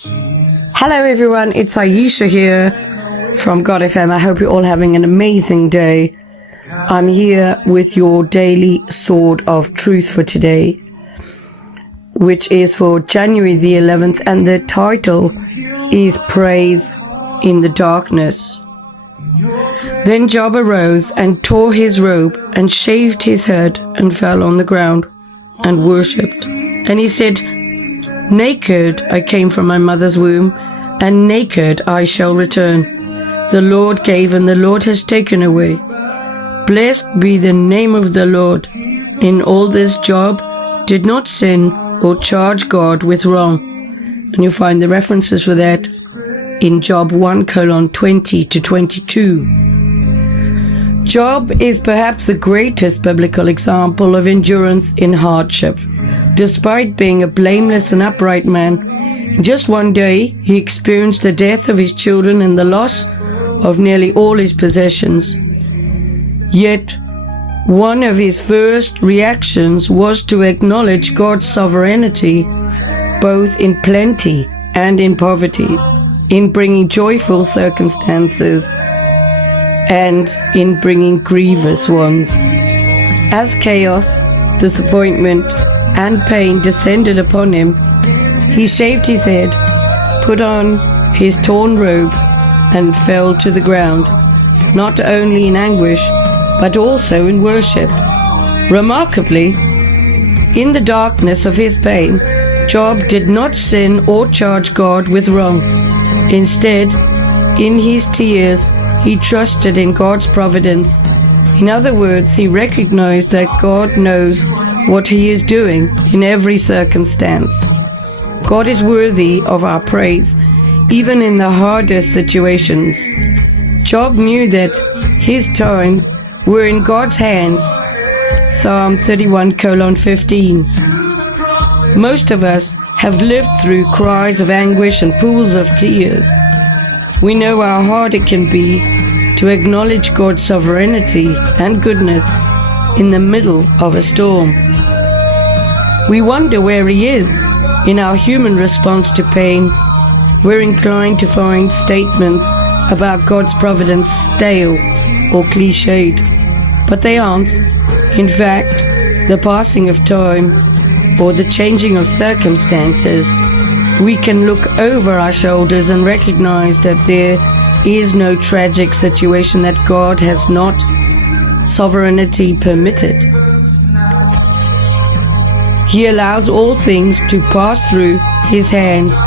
Hello everyone, it's Ayesha here from God FM. I hope you're all having an amazing day. I'm here with your daily sword of truth for today, which is for January the 11th, and the title is Praise in the Darkness. Then Job arose and tore his robe and shaved his head and fell on the ground and worshipped. And he said, "Naked I came from my mother's womb, and naked I shall return. The Lord gave, and the Lord has taken away. Blessed be the name of the Lord. In all this Job did not sin or charge God with wrong." And you find the references for that in Job 1:20 to 22. Job is perhaps the greatest biblical example of endurance in hardship. Despite being a blameless and upright man, just one day he experienced the death of his children and the loss of nearly all his possessions. Yet, one of his first reactions was to acknowledge God's sovereignty, both in plenty and in poverty, in bringing joyful circumstances and in bringing grievous ones. As chaos, disappointment, and pain descended upon him, he shaved his head, put on his torn robe, and fell to the ground, not only in anguish, but also in worship. Remarkably, in the darkness of his pain, Job did not sin or charge God with wrong. Instead, in his tears, he trusted in God's providence. In other words, he recognized that God knows what he is doing in every circumstance. God is worthy of our praise, even in the hardest situations. Job knew that his times were in God's hands. Psalm 31:15. Most of us have lived through cries of anguish and pools of tears. We know how hard it can be to acknowledge God's sovereignty and goodness in the middle of a storm. We wonder where He is. In our human response to pain, we're inclined to find statements about God's providence stale or cliched, but they aren't. In fact, the passing of time or the changing of circumstances, we can look over our shoulders and recognize that there is no tragic situation that God has not sovereignty permitted. He allows all things to pass through His hands